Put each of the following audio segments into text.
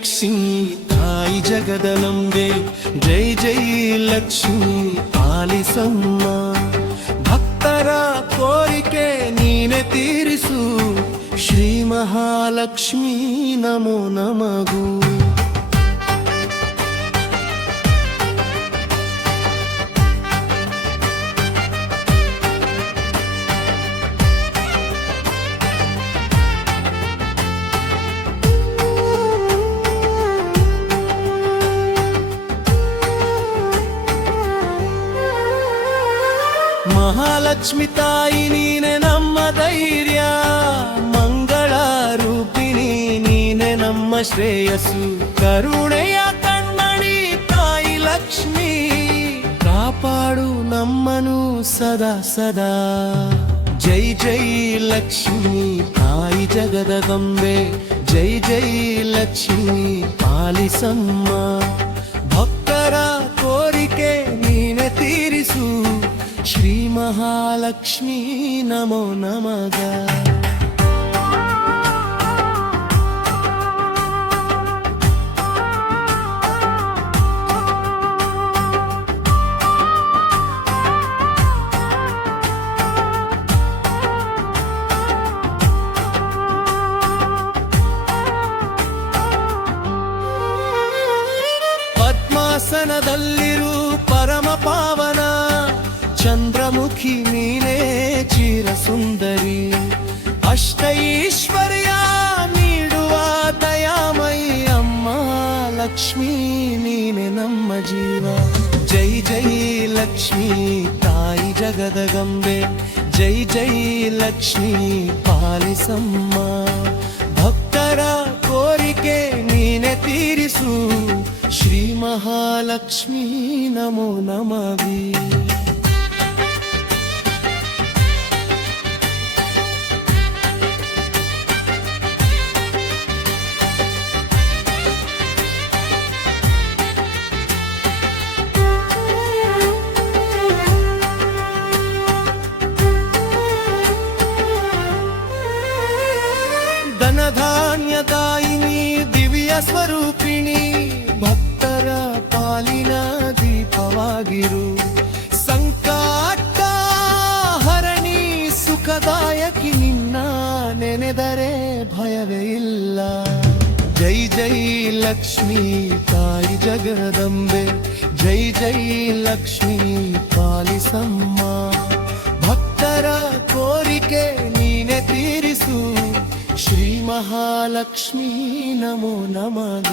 ಲಕ್ಷ್ಮೀ ತಾಯಿ ಜಗದನಂಬೆ ಜೈ ಜೈ ಲಕ್ಷ್ಮೀ ಪಾಲಿಸಮ್ಮ ಭಕ್ತರ ಕೋರಿಕೆ ನೀನೆ ತೀರಿಸು ಶ್ರೀ ಮಹಾಲಕ್ಷ್ಮೀ ನಮೋ ನಮಗೂ ಮಹಾಲಕ್ಷ್ಮಿ ತಾಯಿ ನೀನೆ ನಮ್ಮ ಧೈರ್ಯ ಮಂಗಳ ರೂಪಿಣಿ ನೀನೆ ನಮ್ಮ ಶ್ರೇಯಸ್ಸು ಕರುಣೆಯ ಕಣ್ಮಣಿ ತಾಯಿ ಲಕ್ಷ್ಮಿ ಕಾಪಾಡು ನಮ್ಮನು ಸದಾ ಸದಾ ಜೈ ಜೈ ಲಕ್ಷ್ಮಿ ತಾಯಿ ಜಗದಗಂಬೆ ಜೈ ಜೈ ಲಕ್ಷ್ಮಿ ಪಾಲಿಸಮ್ಮ ಭಕ್ತರ ಕೋರಿಕೆ ನೀನೆ ತೀರಿಸು ಶ್ರೀ ಮಹಾಲಕ್ಷ್ಮೀ ನಮೋ ನಮಗ ಪದ್ಮಾಸನದಲ್ಲಿರು ಪರಮ ಪಾವನ ಚಂದ್ರಮುಖಿ ನೀನೇ ಚಿರ ಸುಂದರಿ ಅಷ್ಟೈಶ್ವರ್ಯ ನೀಡುವ ದಯಾಮಯಿ ಅಮ್ಮ ಲಕ್ಷ್ಮೀ ನೀನೆ ನಮ್ಮ ಜೀವ ಜೈ ಜೈ ಲಕ್ಷ್ಮೀ ತಾಯಿ ಜಗದಗಂಬೆ ಜೈ ಜೈ ಲಕ್ಷ್ಮೀ ಪಾಲಿಸಮ್ಮ ಭಕ್ತರ ಕೋರಿಕೆ ನೀನೆ ತೀರಿಸು ಶ್ರೀ ಮಹಾಲಕ್ಷ್ಮೀ ನಮೋ ನಮಃ ಧನಧಾನ್ಯದಾಯಿನಿ ದಿವ್ಯ ಸ್ವರೂಪಿಣಿ ಭಕ್ತರ ಪಾಲಿನ ದೀಪವಾಗಿರು ಸಂಕಟ ಹರಣಿ ಸುಖದಾಯಕಿ ನಿನ್ನ ನೆನೆದರೆ ಭಯವೇ ಇಲ್ಲ ಜೈ ಜೈ ಲಕ್ಷ್ಮೀ ತಾಯಿ ಜಗದಂಬೆ ಜೈ ಜೈ ಲಕ್ಷ್ಮೀ ಪಾಲಿಸಮ್ಮ ಭಕ್ತರ ಕೋರಿಕೆ ನೀನೆ ತೀರಿಸು ಶ್ರೀ ಮಹಾಲಕ್ಷ್ಮೀ ನಮೋ ನಮಃ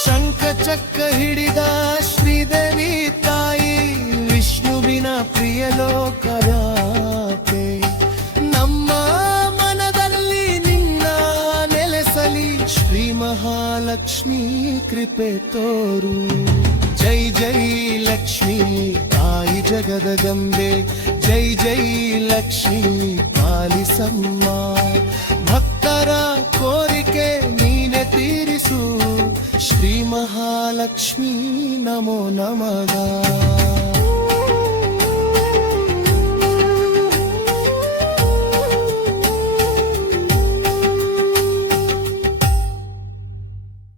ಶಂಖ ಚಕ್ರ ಹಿಡಿದ ಶ್ರೀದೇವಿ ತಾಯಿ ವಿಷ್ಣುವಿನ ಪ್ರಿಯ ಲೋಕದಾತೆ ನಮ್ಮ ಮನದಲ್ಲಿ ನಿನ್ನ ನೆಲೆಸಲಿ ಶ್ರೀ ಮಹಾಲಕ್ಷ್ಮೀ ಕೃಪೆ ತೋರು ಜೈ ಜೈ ಲಕ್ಷ್ಮೀ ತಾಯಿ ಜಗದಗಂಬೆ ಜೈ ಜೈ ಲಕ್ಷ್ಮೀ ಪಾಲಿಸಮ್ಮ ಭಕ್ತರ ಕೋರಿಕೆ ನೀನೆ ತೀರಿಸು ಶ್ರೀ ಮಹಾಲಕ್ಷ್ಮೀ ನಮೋ ನಮಃ